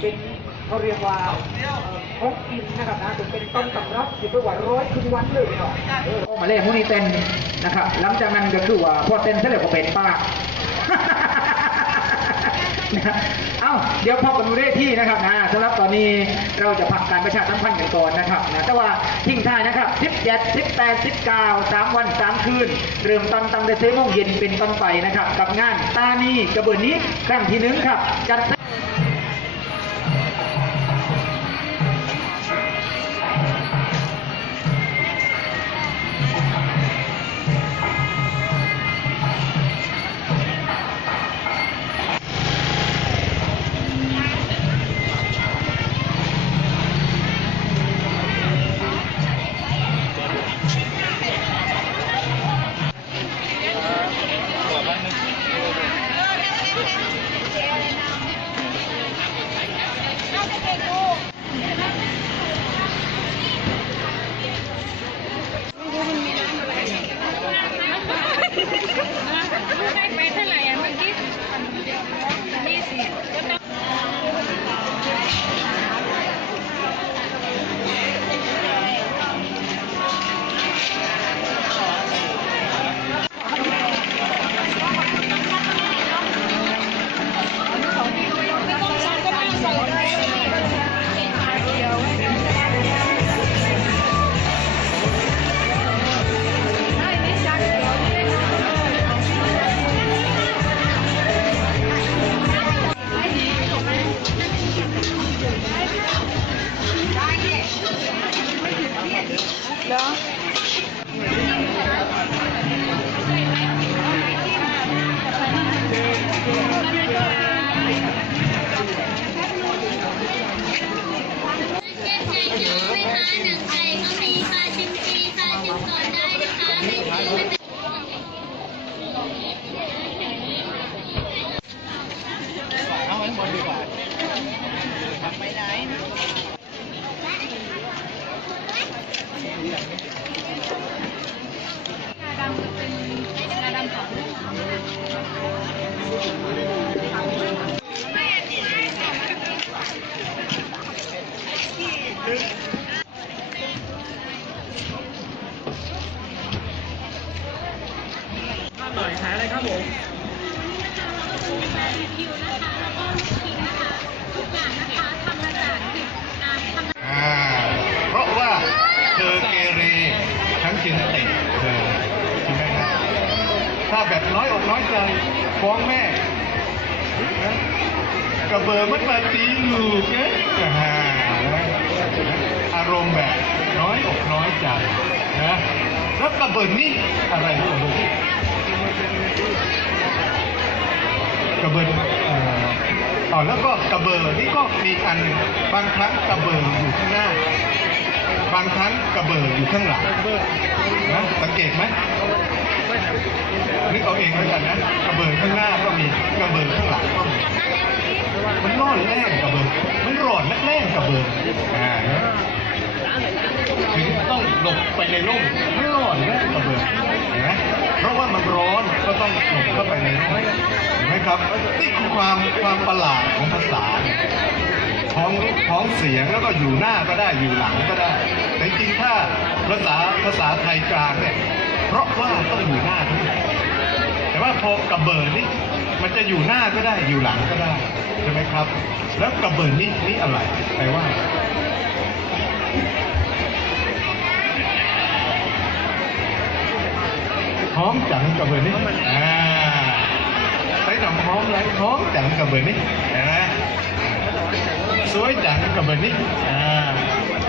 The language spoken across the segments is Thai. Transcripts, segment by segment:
เป็นเขาเรียกว่าพกกินนะครับนะถึงเป็นต้นตำรับอยู่ด้วยว่าร้อยคืนวันเลยเนาะมาเล่นมุนีเต้นนะครับ หลังจากนั้นก็คือว่าพอเต้นเสร็จแล้วก็เป็นป้านะเอ้าเดี๋ยวพบกันดูได้ที่นะครับนะสำหรับตอนนี้เราจะพักการประชาสัมพันธ์กันก่อนนะครับนะแต่ว่าทิ้งท้ายนะครับ 17 18 19 3 วัน 3 คืน เริ่มตอนตั้งแต่เช้าโมงเย็นเป็นต้นไปนะครับ กับงานตานีกระเบือนนี้ครั้งที่หนึ่งครับจัด Các bạn. อกน้อยใจนะแล้วกระเบิดนี่อะไรกระเบิดกระเบิดอ๋อแล้วก็กระเบอร์นี่ก็มีอันบางครั้งกระเบอร์อยู่ข้างหน้า บางครั้งกระเบอร์อยู่ข้างหลังนะสังเกตไหมนึกเอาเองแล้วกันนะกระเบอร์ข้างหน้าก็มีกระเบอร์ข้างหลังก็มีมันรอดแรงกระเบอร์มันรอดแรงกระเบอร์อ่า ถึงต้องหลบไปในร่มมันรอดแรงกระเบอร์เห็นไหมเพราะว่ามันร้อนก็ต้องหลบเข้าไปในร่มเห็นไหมครับนี่คือความความประหลาดของภาษาท้องท้องเสียงแล้วก็อยู่หน้าก็ได้อยู่หลังก็ได้แต่จริงถ้าภาษาภาษาไทยกลางเนี่ยเพราะว่าต้องอยู่หน้าทั้งหมดแต่ว่าพอกระเบิดนี่มันจะอยู่หน้าก็ได้อยู่หลังก็ได้ใช่ไหมครับ แล้วกระเบิดนี่นี่อะไรแปลว่า หอมจังกระเบิดนี่อ่าใส่น้ำหอมไรหอมจังกระเบิดนี่เห็นไหมสวยจังกระเบิดนี่อ่า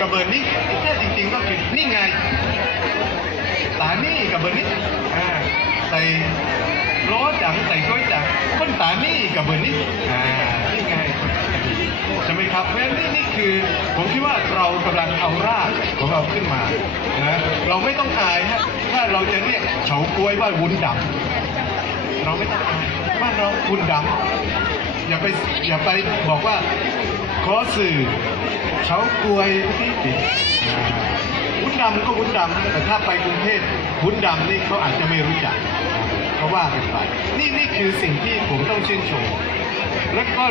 กระเบิดนี่แท้จริงๆก็คือนี่ไงตานี่กระเบิดนี่อ่าใส่ล้อจังใส่สวยจังคนตานี่กระเบิดนี่อ่านี่ไงใช่ไหมครับเพราะนี่นี่คือ ผมคิดว่าเรากำลังเอารากของเราขึ้นมานะเราไม่ต้องอายฮะ ถ้าเราจะเรียกเฉาก้วยว่าวุ้นดำเราไม่ต้องอายบ้านเราวุ้นดำอย่าไปอย่าไปบอกว่าขอสื่อเฉากลวยที่ติดวุ้นดำก็วุ้นดำแต่ถ้าไปกรุงเทพวุ้นดำนี่เขาอาจจะไม่รู้จักเขาว่ากันไปนี่นี่คือสิ่งที่ผมต้องชื่นชม แล้วก็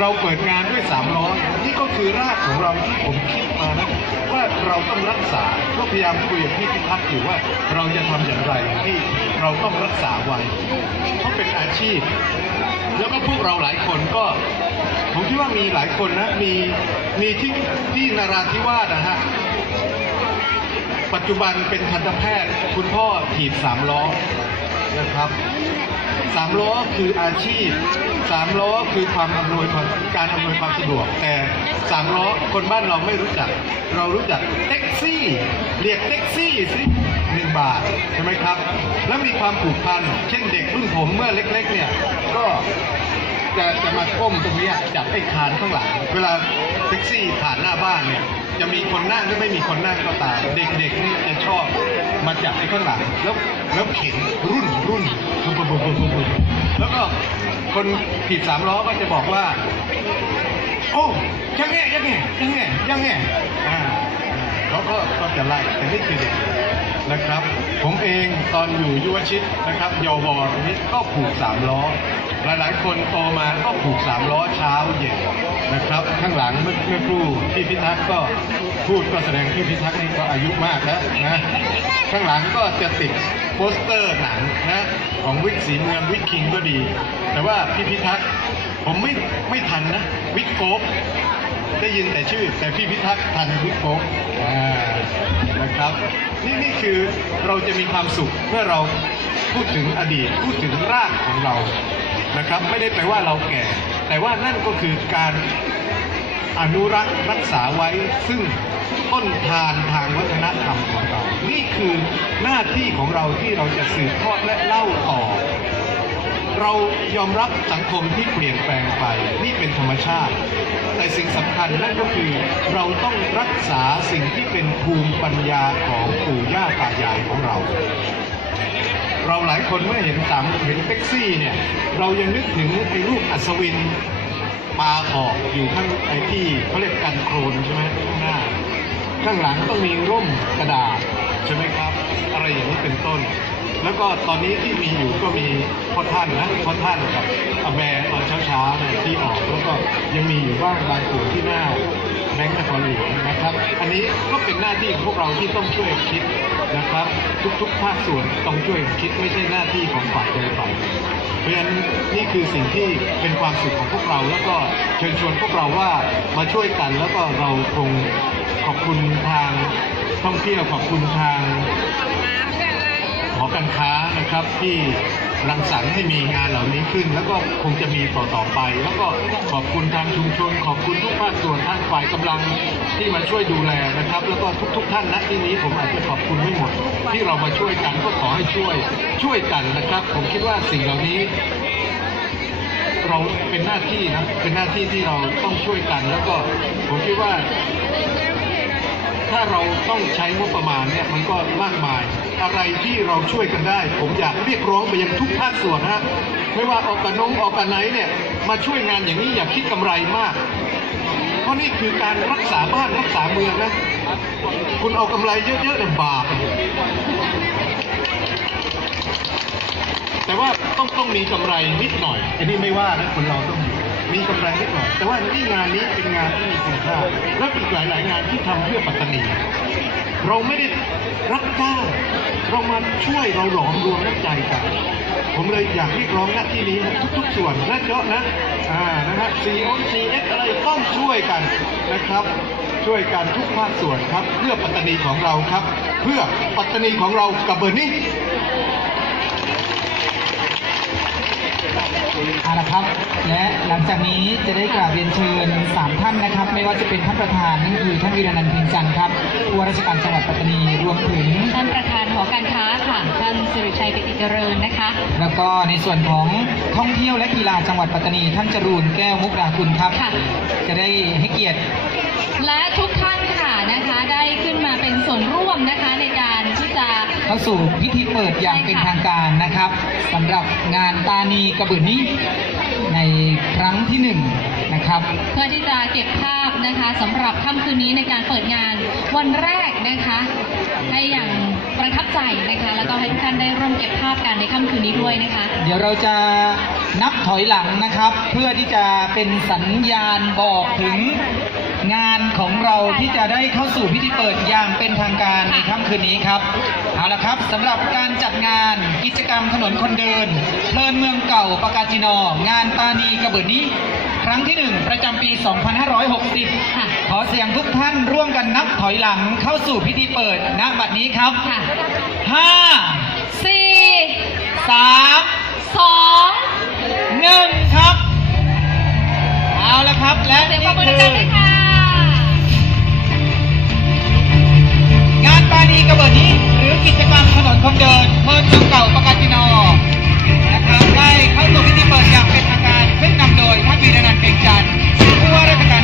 เราเปิดงานด้วยสามล้อนี่ก็คือรากของเราที่ผมคิดมานะว่าเราต้องรักษาก็พยายามคุยกับพี่พิทักษ์อยู่ว่า เราจะทำอย่างไรที่เราต้องรักษาไว้เพราะเป็นอาชีพ แล้วก็พวกเราหลายคนก็ ผมคิดว่ามีหลายคนนะมีมีที่ที่นราธิวาสนะฮะปัจจุบันเป็นทันตแพทย์ คุณพ่อถีบสามล้อนะครับ สามล้อคืออาชีพสามล้อคือความอำนวยความการอำนวยความสะดวก แต่สามล้อคนบ้านเราไม่รู้จัก เรารู้จักแท็กซี่ เรียกแท็กซี่สิหนึ่งบาทใช่ไหมครับ แล้วมีความผูกพัน เช่นเด็กรุ่นผมเมื่อเล็ก ๆ เนี่ย ก็จะจะมาก้มตรงนี้จับไอ้คานข้างหลัง เวลาแท็กซี่ผ่านหน้าบ้านเนี่ย จะมีคนนั่งหรือไม่มีคนนั่งก็ตามเด็กๆนี่จะชอบมาจับไอ้ข้างหลังแล้วแล้วเข็นรุ่นรุ่นปุ๊บปุ๊บปุ๊บปุ๊บปุ๊บแล้วก็คนผิดสามล้อก็จะบอกว่า โอ้ยังไงยังไงยังไงยังไงอ่าเขาก็ก็จะไล่แต่นี่คือเด็ก นะครับ ผมเองตอนอยู่ยุวชิตนะครับเยาวรตรงนี้ก็ผูกสามล้อ หลายๆ คนโตมาก็ผูกสามล้อเช้าเย็นนะครับ ข้างหลังเมื่อเมื่อครู่พี่พิทักษ์ก็พูดก็แสดงพี่พิทักษ์นี่ก็อายุมากแล้วนะข้างหลังก็จะติดโปสเตอร์หนังนะของวิกสีเมืองวิกคิงก็ดี แต่ว่าพี่พิทักษ์ผมไม่ไม่ทันนะวิกโกฟได้ยินแต่ชื่อแต่พี่พิทักษ์ทันวิกโกฟ อ่านะครับ นี่นี่คือเราจะมีความสุขเมื่อเราพูดถึงอดีตพูดถึงรากของเรานะครับ ไม่ได้แปลว่าเราแก่ แต่ว่านั่นก็คือการอนุรักษ์รักษาไว้ซึ่งต้นทานทางวัฒนธรรมของเรา นี่คือหน้าที่ของเราที่เราจะสืบทอดและเล่าต่อ เรายอมรับสังคมที่เปลี่ยนแปลงไปนี่เป็นธรรมชาติ แต่สิ่งสำคัญนั่นก็คือ เราต้องรักษาสิ่งที่เป็นภูมิปัญญาของปู่ย่าตายายของเรา เราหลายคนเมื่อเห็นสามเห็นแท็กซี่เนี่ย เรายังนึกถึงไอ้รูปอัศวินปลาออกอยู่ข้างไอ้ที่เขาเรียกกันโครนใช่ไหมข้างหน้า ข้างหลังต้องมีร่มกระดาษใช่ไหมครับ อะไรอย่างนี้เป็นต้น แล้วก็ตอนนี้ที่มีอยู่ก็มีพ่อท่านนะพ่อท่านกับอาแบตอนเช้าๆเนี่ยที่ออกแล้วก็ยังมีอยู่บ้างบางส่วนที่หน้าแบงค์นครหลวงนะครับ อันนี้ก็เป็นหน้าที่ของพวกเราที่ต้องช่วยคิดนะครับ ทุกๆภาคส่วนต้องช่วยคิดไม่ใช่หน้าที่ของฝ่ายใดฝ่ายหนึ่งเพราะฉะนั้นนี่คือสิ่งที่เป็นความสุขของพวกเรา แล้วก็เชิญชวนพวกเราว่ามาช่วยกันแล้วก็เราคงขอบคุณทางท่องเที่ยวขอบคุณทาง หอการค้านะครับที่รังสรรค์ให้มีงานเหล่านี้ขึ้น แล้วก็คงจะมีต่อต่อไป แล้วก็ขอบคุณทางชุมชน ขอบคุณทุกภาคส่วนทางฝ่ายกำลังที่มาช่วยดูแลนะครับ แล้วก็ทุก ๆ ท่านณที่นี้ผมอาจจะขอบคุณไม่หมด ที่เรามาช่วยกันก็ขอให้ช่วยช่วยกันนะครับ ผมคิดว่าสิ่งเหล่านี้ เราเป็นหน้าที่นะเป็นหน้าที่ที่เราต้องช่วยกัน แล้วก็ผมคิดว่า ถ้าเราต้องใช้งบประมาณเนี่ยมันก็มากมาย อะไรที่เราช่วยกันได้ ผมอยากเรียกร้องไปยังทุกภาคส่วนนะไม่ว่าออกกนงออกกันไหนเนี่ยมาช่วยงานอย่างนี้อย่าคิดกำไรมาก เพราะนี่คือการรักษาบ้านรักษาเมืองนะ คุณเอากำไรเยอะๆเนี่ยบาปแต่ว่าต้องต้องมีกำไรนิดหน่อยอันนี้ไม่ว่านะคนเราต้อง มีกำไรนิดหน่อยแต่ว่านี่งานนี้เป็นงานที่มีคุณค่าแล้วอีกหลาย ๆ งานที่ทำเพื่อปัตตานีเราไม่ได้รับจ้างเรามาช่วยเราหลอมรวมน้ำใจกัน ผมเลยอยากเรียกร้องหน้าที่นี้นะทุก ๆ ส่วนและเยอะนะอ่านะฮะ C O C X อะไรต้องช่วยกันนะครับ ช่วยกันทุกภาคส่วนครับ เพื่อปัตตานีของเราครับ เพื่อปัตตานีของเรากับเบอร์นี้ เอาละครับ และหลังจากนี้จะได้กราบเรียนเชิญสามท่านนะครับ ไม่ว่าจะเป็นท่านประธานนั่นคือท่านวีรนันท์เพียงจันทร์ครับผู้ว่าราชการจังหวัดปัตตานีรวมถึง ท่านประธานหอการค้าค่ะท่านสิริชัยปิติเจริญนะคะ แล้วก็ในส่วนของท่องเที่ยวและกีฬาจังหวัดปัตตานี ท่านจรูนแก้วมุกดาคุณครับ ค่ะ จะได้ให้เกียรติ และทุกท่านค่ะนะคะได้ขึ้นมาเป็นส่วนร่วมนะคะในการที่จะ เข้าสู่พิธีเปิดอย่างเป็นทางการนะครับสำหรับงานตานีกระบือนี้ในครั้งที่หนึ่งนะครับ เพื่อที่จะเก็บภาพนะคะสำหรับค่ำคืนนี้ในการเปิดงานวันแรกนะคะให้อย่างประทับใจนะคะ แล้วก็ให้ทุกท่านได้ร่วมเก็บภาพกันในค่ำคืนนี้ด้วยนะคะ เดี๋ยวเราจะนับถอยหลังนะครับ เพื่อที่จะเป็นสัญญาณบอกถึง งานของเราที่จะได้เข้าสู่พิธีเปิดอย่างเป็นทางการในค่ำคืนนี้ครับ เอาละครับสำหรับการจัดงานกิจกรรมถนนคนเดิน เพลินเมืองเก่าปากาจินองานตานีกระเบิดนี้ ครั้งที่ 1 ประจำปี 2560 ขอเสียงทุกท่านร่วมกันนับถอยหลังเข้าสู่พิธีเปิดณบัดนี้ครับ 5 4 3 2 1 ครับ เอาละครับและนี่คือ กระเบิดนี้ หรือกิจกรรมถนนคนเดินเพิ่นจุดเก่าประกาศินอนะครับได้เข้าสู่พิธีเปิดอย่างเป็นทางการซึ่งนำโดยท่านวีรนันเพ็งจันทร์ผู้ว่าราชการ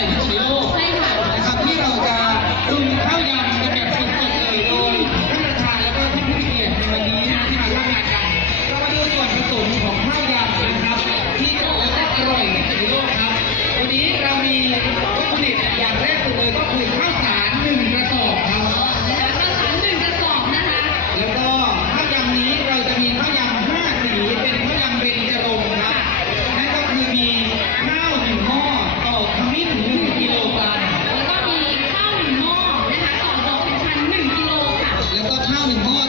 Thanks. down and long.